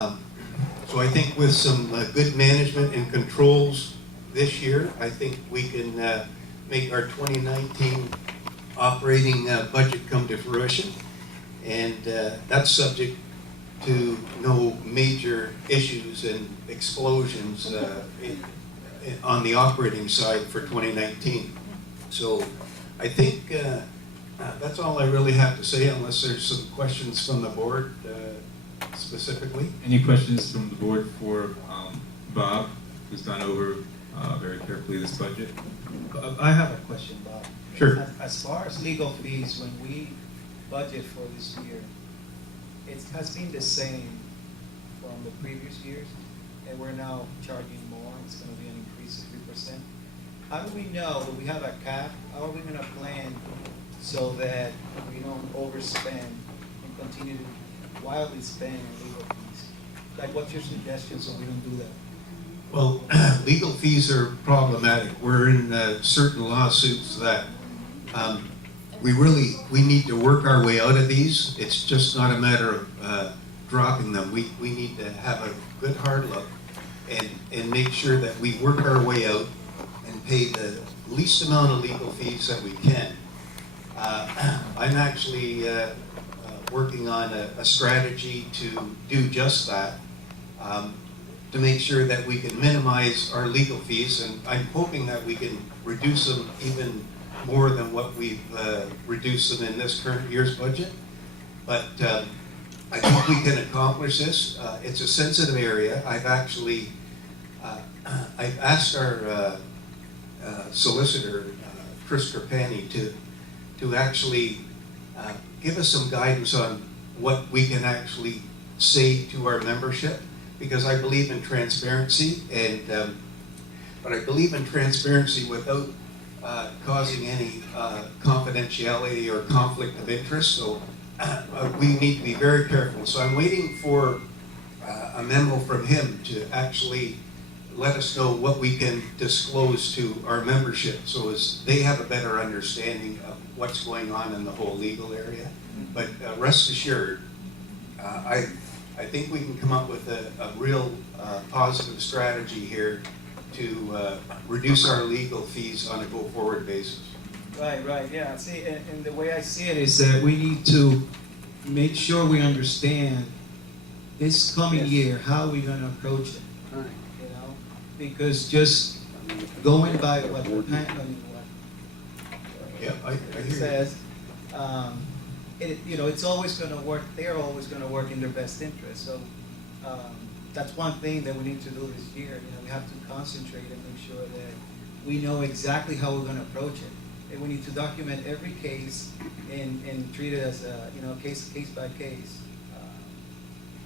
So I think with some good management and controls this year, I think we can make our 2019 operating budget come to fruition. And that's subject to no major issues and explosions on the operating side for 2019. So I think that's all I really have to say, unless there's some questions from the board specifically. Any questions from the board for Bob, who's gone over very carefully this budget? I have a question, Bob. Sure. As far as legal fees, when we budget for this year, it has been the same from the previous years, and we're now charging more. It's going to be an increase of 3%. How do we know that we have a cap? How are we going to plan so that we don't overspend and continue to wildly spend on legal fees? Like, what's your suggestion so we don't do that? Well, legal fees are problematic. We're in certain lawsuits that we need to work our way out of these. It's just not a matter of dropping them. We need to have a good hard look and make sure that we work our way out and pay the least amount of legal fees that we can. I'm actually working on a strategy to do just that, to make sure that we can minimize our legal fees, and I'm hoping that we can reduce them even more than what we've reduced them in this current year's budget. But I think we can accomplish this. It's a sensitive area. I've actually I've asked our solicitor, Chris Carpani, to actually give us some guidance on what we can actually say to our membership, because I believe in transparency, and but I believe in transparency without causing any confidentiality or conflict of interest. So we need to be very careful. So I'm waiting for a memo from him to actually let us know what we can disclose to our membership, so as they have a better understanding of what's going on in the whole legal area. But rest assured, I think we can come up with a real positive strategy here to reduce our legal fees on a go-forward basis. Right, yeah. See, and the way I see it is that we need to make sure we understand this coming year how we're going to approach it. You know, because just going by what the Yeah, I hear says, it's always going to work. They're always going to work in their best interest. So that's one thing that we need to do this year. We have to concentrate and make sure that we know exactly how we're going to approach it. And we need to document every case and treat it as a case by case.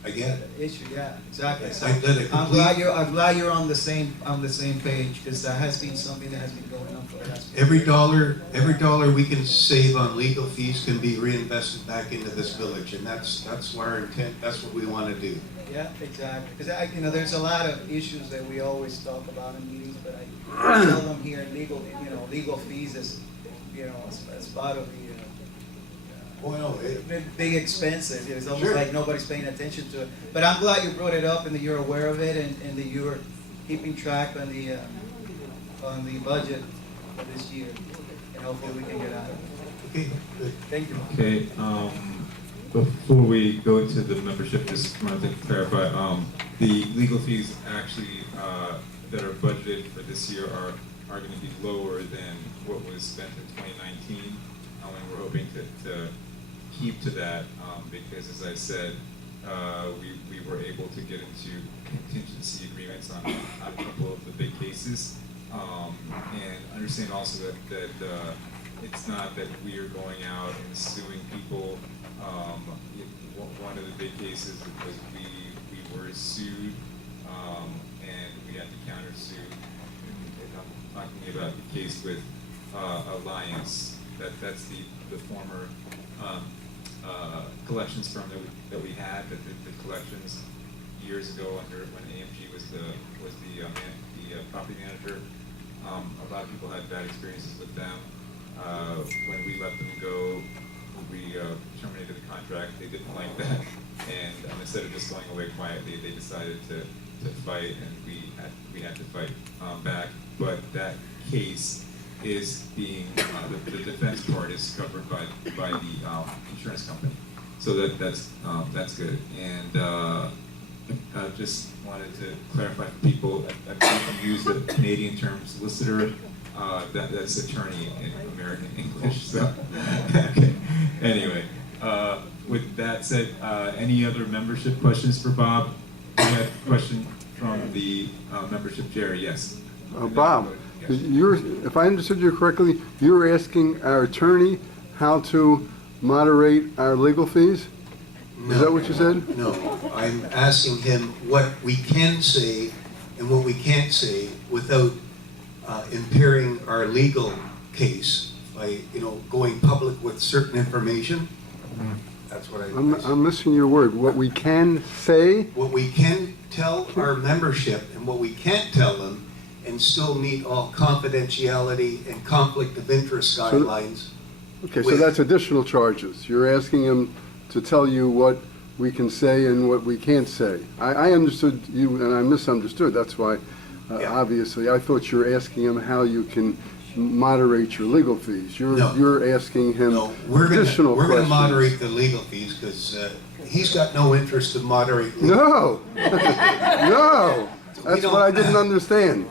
I get it. Issue, yeah, exactly. Yes, So I've done a complete- I'm glad you're on the same page, because that has been something that has been going on for the last. Every dollar we can save on legal fees can be reinvested back into this village, and that's our intent. That's what we want to do. Yeah, exactly. Because there's a lot of issues that we always talk about in meetings, but I tell them here legal fees as part of the Well, big expenses. It's almost Sure. like nobody's paying attention to it. But I'm glad you brought it up and that you're aware of it, and that you're keeping track on the budget for this year, and hopefully we can get out of it. okay, good. Thank you. Okay, before we go into the membership, just wanted to clarify, the legal fees actually that are budgeted for this year are going to be lower than what was spent in 2019, and we're hoping to keep to that, because as I said, we were able to get into contingency agreements on a couple of the big cases, and understand also that it's not that we are going out and suing people. One of the big cases was we were sued, and we had to countersue. And I'm talking about the case with Alliance. That's the former collections firm that we had that did the collections years ago under when AMG was the property manager. A lot of people had bad experiences with them. When we let them go, we terminated the contract. They didn't like that, and instead of just going away quietly, they decided to fight, and we had to fight back. But that case is being the defense part is covered by the insurance company, so that's good. And I just wanted to clarify for people. I believe you use the Canadian term solicitor. That's attorney in American English. So, okay. Anyway, with that said, any other membership questions for Bob? We had a question from the membership. Jerry, yes. Bob, Yes. if I understood you correctly, you're asking our attorney how to moderate our legal fees? Is that what you said? No, I'm asking him what we can say and what we can't say without impairing our legal case by, going public with certain information. That's what I'm missing your word. What we can say? What we can tell our membership and what we can't tell them, and still meet all confidentiality and conflict of interest guidelines. Okay, so that's additional charges. You're asking him to tell you what we can say and what we can't say. I understood you and I misunderstood. That's why, Yeah. obviously, I thought you were asking him how you can moderate your legal fees. No. You're asking him No, we're additional gonna questions. moderate the legal fees because he's got no interest in moderating. No, no, that's what I didn't understand.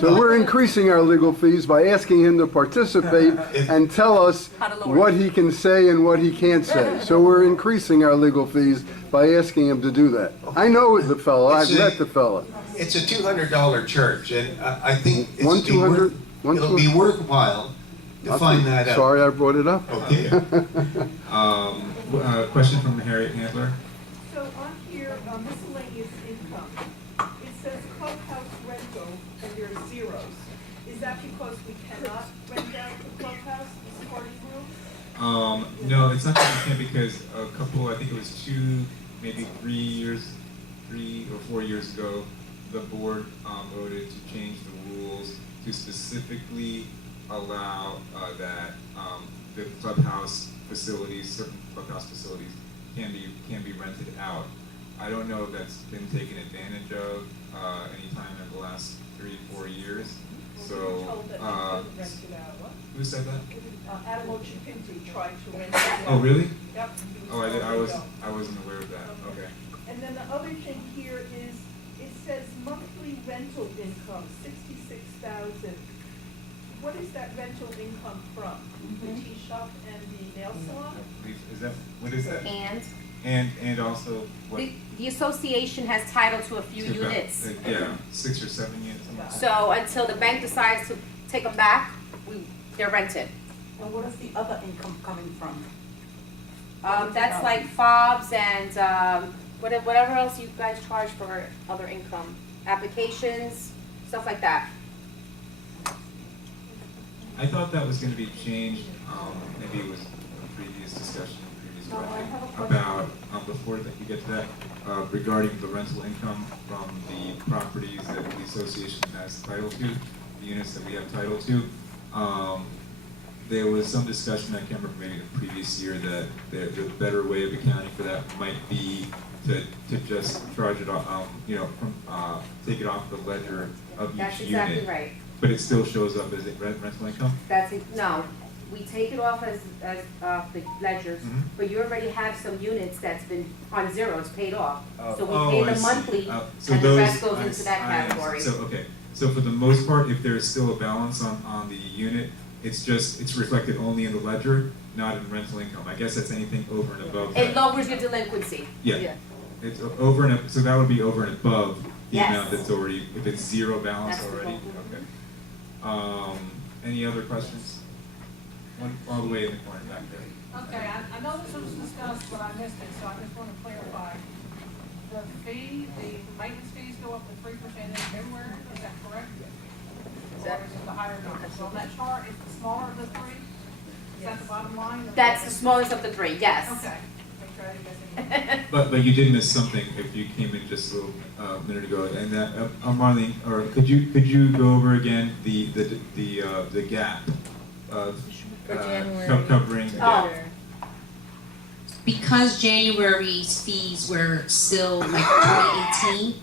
So we're increasing our legal fees by asking him to participate and tell us what he can say and what he can't say. So we're increasing our legal fees by asking him to do that. I know the fellow, I've met the fellow. It's a $200 charge, and I think One $200? it'll be worthwhile to find that out. Sorry I brought it up. Okay. Question from Harriet Handler. So on here, miscellaneous income, it says clubhouse rental and there are zeros. Is that because we cannot rent out the clubhouse, this party room? No, it's not that we can because a couple, I think it was 2, maybe 3 or 4 years ago, the board voted to change the rules to specifically allow that the clubhouse facilities, certain clubhouse facilities, can be rented out. I don't know if that's been taken advantage of anytime in the last 3 or 4 years. We So, were told that they couldn't rent it out. What? who said that? Adamo Chipinti tried to rent it out. Oh, really? Yep. Oh, I wasn't aware of that. Okay. And then the other thing here is, it says monthly rental income, 66,000. What is that rental income from? The tea shop and the nail salon? Is that, what is that? And also what? The association has title to a few It's about, units. Yeah, 6 or 7 units. something like that. So until the bank decides to take them back, they're rented. And what is the other income coming from? That's like fobs and whatever else you guys charge for other income, applications, stuff like that. I thought that was gonna be changed, maybe it was a previous discussion, previous No, I meeting, have a question. about, before that we get to that, regarding the rental income from the properties that the association has title to, the units that we have title to. There was some discussion, I can't remember, maybe the previous year, that the better way of accounting for that might be to just charge it off, take it off the ledger of each unit. That's exactly right. But it still shows up as rental income? No, we take it off as the ledgers, Mhm. but you already have some units that's been on zero, it's paid off. So Oh, we I pay them see. monthly, So and the those- rest goes I into that I- category. So, okay, so for the most part, if there's still a balance on the unit, it's reflected only in the ledger, not in rental income. I guess that's anything over and above It that. lowers your delinquency. Yeah, it's over and, so that would be over and above the Yes. amount that's already, if it's zero balance That's the already, goal. okay. Any other questions? One all the way in the corner back there. Okay, I know this was discussed, but I missed it, so I just want to clarify. The maintenance fees go up to 3% in February, is that correct? Or is it the higher number? So on that chart, it's the smaller of the three? Is that the bottom line? or- That's the smallest of the three, yes. Okay. Make sure I didn't miss anything. But you did miss something if you came in just a little minute ago, and that Marlene, or could you go over again the gap of For January. covering the gap? Oh, because January's fees were still like 2018,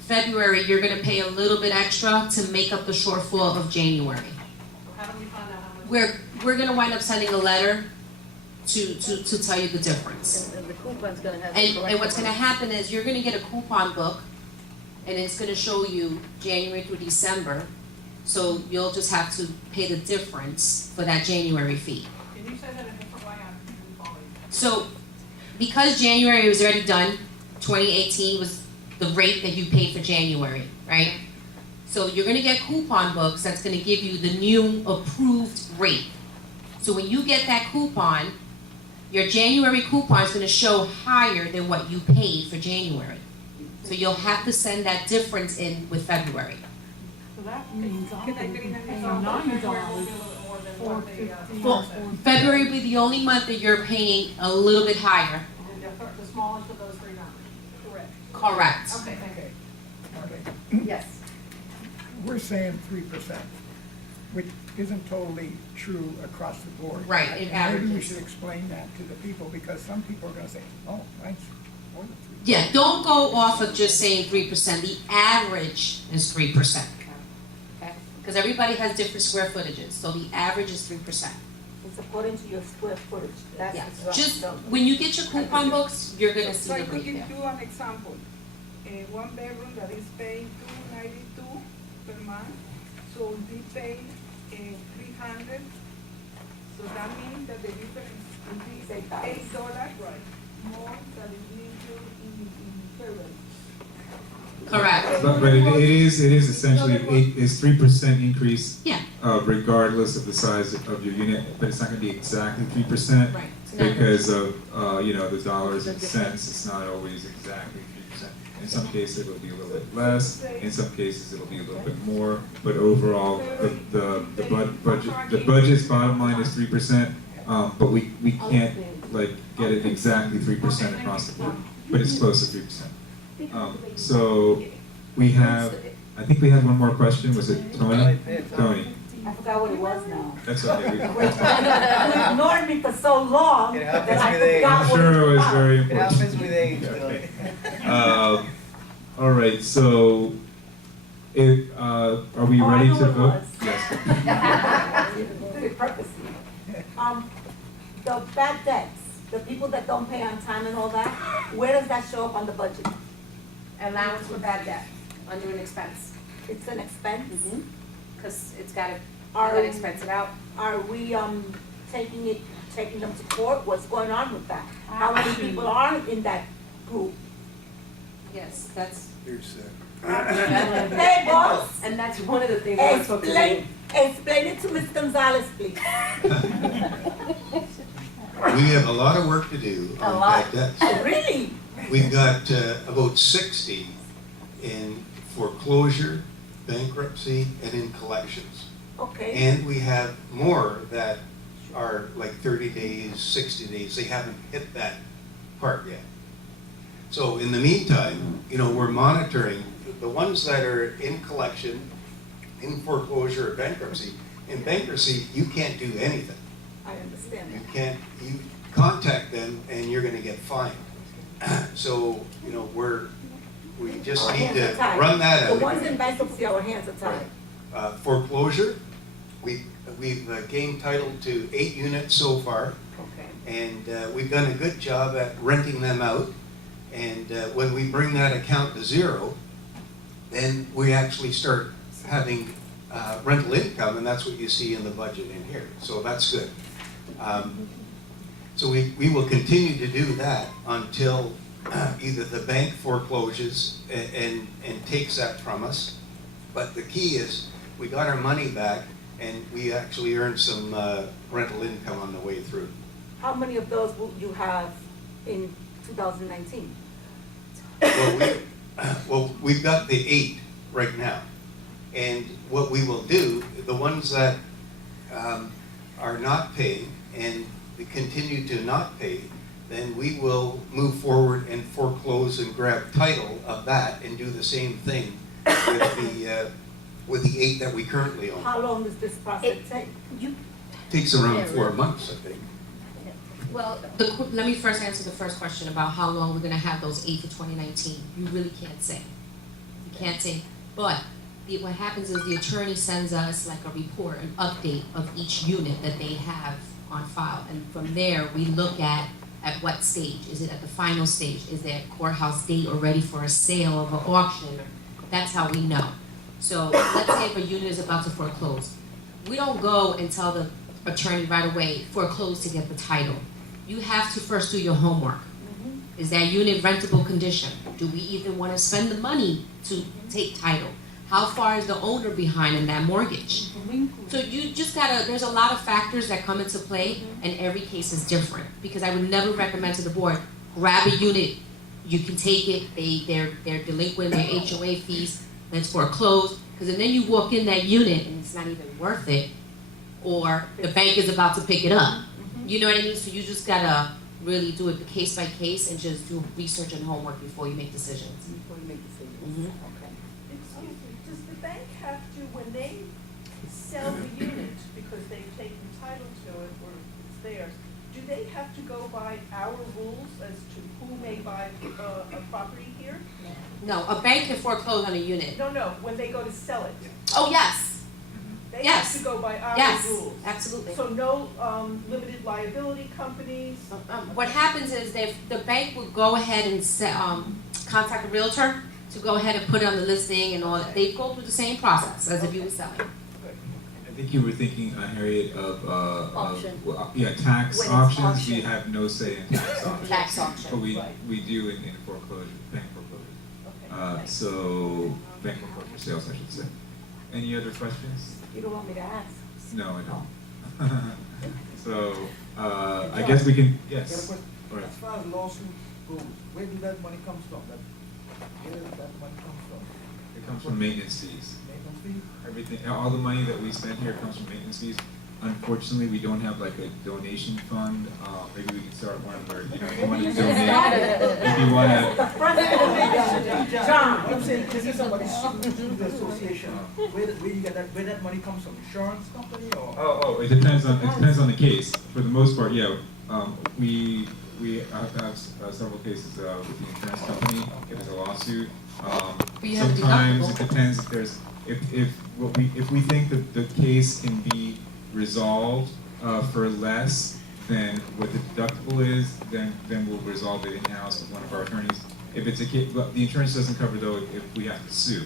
February, you're gonna pay a little bit extra to make up the shortfall of January. So how do we find out how much? We're gonna wind up sending a letter to tell you the difference. And the coupon's gonna have. And what's gonna happen is you're gonna get a coupon book, and it's gonna show you January through December. So you'll just have to pay the difference for that January fee. Can you say that in a different way? I didn't follow you. So, because January was already done, 2018 was the rate that you paid for January, right? So you're gonna get coupon books that's gonna give you the new approved rate. So when you get that coupon, your January coupon is gonna show higher than what you paid for January. So you'll have to send that difference in with February. So that means I'm Can I get in an paying example? $9 February will be a little more than what the, Well, February will be the only month that you're paying a little bit higher. the smallest of those three numbers. Correct. Correct. Okay, thank you. Yes. We're saying 3%, which isn't totally true across the board. Right, it Maybe we averages. should explain that to the people, because some people are gonna say, oh, that's more than 3%. Yeah, don't go off of just saying 3%. The average is 3%. Okay? Because everybody has different square footages, so the average is 3%. It's according to your square footage. That's Yeah, the just so- when you get your coupon books, you're gonna see So I the could rate give there. you an example. One bedroom that is paying $292 per month, so we pay 300. So that means that the difference is $8 more than it needs to in February. Correct. But it is essentially, it's 3% increase Yeah. regardless of the size of your unit, but it's not gonna be exactly 3%. Right. It's an average. Because of, the dollars and cents, it's not always exactly 3%. In some cases, it'll be a little bit less, in some cases, it'll be a little bit more, but overall, the budget's bottom line is 3%, but we can't, like, get it exactly 3% across the board, but it's close to 3%. So, we have, I think we had one more question, was it Tony? Tony, I forgot what it was now. that's okay. You ignored me for so long It that happens I with age. forgot I'm what sure it was about. very It important. happens with age, Okay. Tony. All right, so, are we Oh, I ready know to what it vote? was. Yes. Very purposely. The bad debts, the people that don't pay on time and all that, where does that show up on the budget? Allowance for bad debt, under an expense. It's an expense? Because it's gotta, you Are- gotta expense it out. Are we, taking them to court? What's going on with that? How many people are in that group? Yes, that's, Hey, boss, and that's one of the things we're supposed to do. explain it to Ms. Gonzalez, please. We have a lot of work to do A on lot. bad debts. Really? We've got about 60 in foreclosure, bankruptcy, and in collections. Okay. And we have more that are like 30 days, 60 days, they haven't hit that part yet. So in the meantime, we're monitoring the ones that are in collection, in foreclosure or bankruptcy. In bankruptcy, you can't do anything. I understand You that. you contact them and you're gonna get fined. So, we just Our need hands to are tied. run that The out. ones in bankruptcy, our hands are tied. Foreclosure, we've gained title to 8 units so far, Okay. and we've done a good job at renting them out. And when we bring that account to zero, then we actually start having rental income, and that's what you see in the budget in here. So that's good. So we will continue to do that until either the bank forecloses and takes that from us. But the key is, we got our money back, and we actually earned some rental income on the way through. How many of those will you have in 2019? Well, we've got the 8 right now. And what we will do, the ones that are not paying and they continue to not pay, then we will move forward and foreclose and grab title of that and do the same thing with the 8 that we currently own. How long does this process take? Takes around 4 months, I think. Well, let me first answer the first question about how long we're gonna have those 8 for 2019. You really can't say. You can't say, but what happens is the attorney sends us like a report, an update of each unit that they have on file. And from there, we look at what stage. Is it at the final stage? Is it at courthouse date or ready for a sale of an auction? That's how we know. So let's say if a unit is about to foreclose. We don't go and tell the attorney right away, foreclose to get the title. You have to first do your homework. Is that unit rentable condition? Do we even want to spend the money to take title? How far is the owner behind in that mortgage? So you just gotta, there's a lot of factors that come into play, and every case is different. Because I would never recommend to the board, grab a unit, you can take it, they're delinquent, their HOA fees, let's foreclose. Because then you walk in that unit and it's not even worth it, or the bank is about to pick it up. You know what I mean? So you just gotta really do it case by case and just do research and homework before you make decisions. Before you make decisions, Mhm. okay. Excuse me, does the bank have to, when they sell the unit because they've taken title to it or it's theirs, do they have to go by our rules as to who may buy a property here? No, a bank can foreclose on a unit. No, when they go to sell it, Oh, yes, they Yes. have to go by our yes, rules. absolutely. So no limited liability companies? What happens is the bank will go ahead and contact a realtor to go ahead and put it on the listing and all that. They go through the same process as if you were selling. I think you were thinking, Harriet, of, Auction. Tax When it's auctions. auction. We have no say in tax auctions. Tax auction. But we, Right. we do in foreclosure, bank foreclosure. Okay. So, bank foreclosure sales, I should say. Any other questions? You don't want me to ask? No, I don't. So, I guess we can, yes. All right. As far as lawsuit goes, where do that money comes from? Where does that money come from? It comes from maintenance fees. Maintenance fee? Everything, all the money that we spend here comes from maintenance fees. Unfortunately, we don't have like a donation fund. Maybe we can start one where, you know, you want to donate. If you want to, John, what I'm saying, this is somebody suing the association. Where you get that, where that money comes from? Insurance company or? it depends on the case. For the most part, yeah. We have several cases with the insurance company. If there's a lawsuit, But you have sometimes it deductible. depends if there's if we think that the case can be resolved for less than what the deductible is, then we'll resolve it in-house with one of our attorneys. If it's a case, but the insurance doesn't cover though if we have to sue.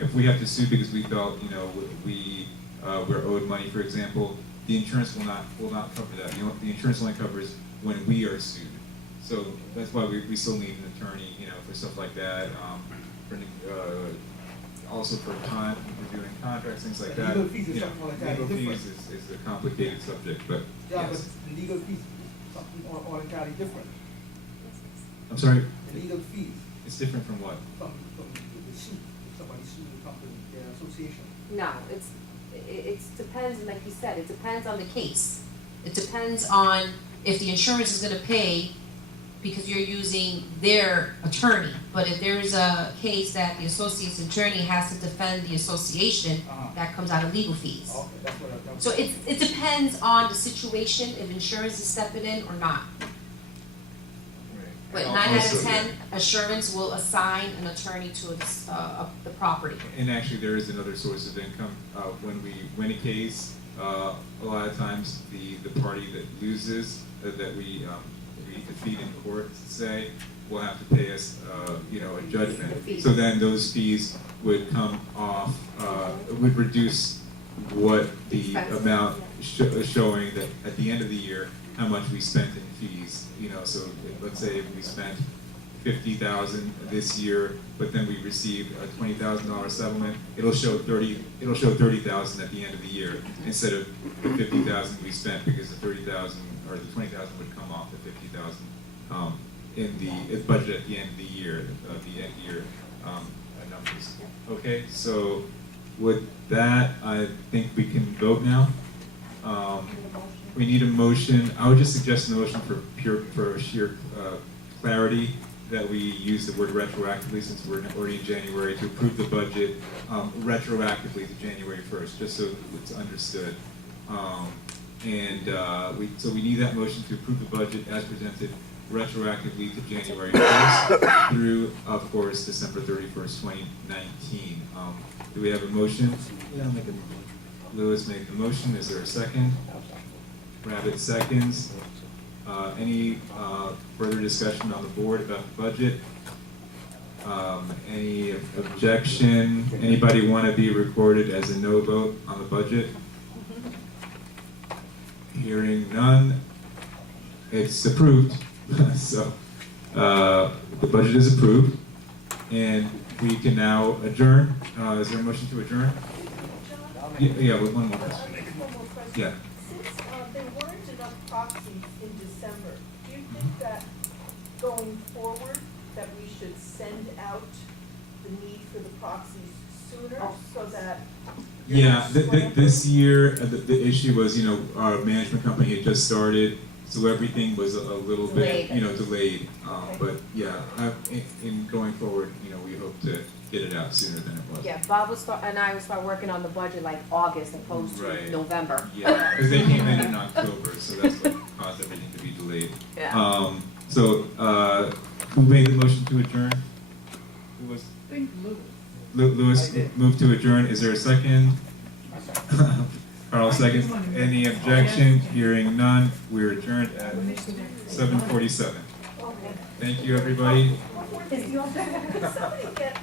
If we have to sue because we felt, you know, we're owed money, for example, the insurance will not cover that. You know, the insurance only covers when we are sued. So that's why we still need an attorney, you know, for stuff like that. Also for reviewing contracts, things like that. Legal fees is You know, something altogether legal different. fees is a complicated subject, but Yeah, yes. but the legal fees is something altogether different. I'm sorry, The legal fees it's different from what? from the suit, if somebody sued the company, their association. No, it depends, and like you said, it depends on the case. It depends on if the insurance is gonna pay because you're using their attorney. But if there's a case that the associate's attorney has to defend the association, that comes out of legal fees. Okay, that's what I. So it depends on the situation, if insurance is stepping in or not. But 9 out Also, of 10, assurance will assign an attorney to the property. And actually, there is another source of income. When we win a case, a lot of times the party that loses, that we defeat in court, say, will have to pay us, you know, a judgment. So then those fees would come off, would reduce what the amount showing that at the end of the year, how much we spent in fees. You know, so let's say if we spent $50,000 this year, but then we received a $20,000 settlement, it'll show $30,000 at the end of the year instead of the $50,000 we spent, because the $30,000 or the $20,000 would come off the $50,000 in the budget at the end of the year, the end year numbers. Okay, so with that, I think we can vote now. We need a motion. I would just suggest a motion for sheer clarity that we use the word retroactively, since we're already in January, to approve the budget retroactively to January 1st, just so it's understood. And so we need that motion to approve the budget as presented retroactively to January 1st through, of course, December 31st, 2019. Do we have a motion? Yeah, I'll make a motion. Lewis made the motion. Is there a second? Rabbit seconds. Any further discussion on the board about the budget? Any objection? Anybody want to be recorded as a no vote on the budget? Hearing none, it's approved. So the budget is approved, and we can now adjourn. Is there a motion to adjourn? Yeah, with one more question. One more question. Yeah. Since there weren't enough proxies in December, do you think that going forward, that we should send out the need for the proxies sooner so that? Yeah, this year, the issue was, our management company had just started, so everything was a little bit, delayed. But yeah, in going forward, we hope to get it out sooner than it was. Yeah, Bob and I will start working on the budget like August opposed to Right. November. Yeah, because they came in October, so that's what caused everything to be delayed. Yeah. Who made the motion to adjourn? Who was? I think Lewis. Lewis moved to adjourn. Is there a second? Carl seconds. Any objection? Hearing none, we're adjourned at 7:47. Thank you, everybody. Could somebody get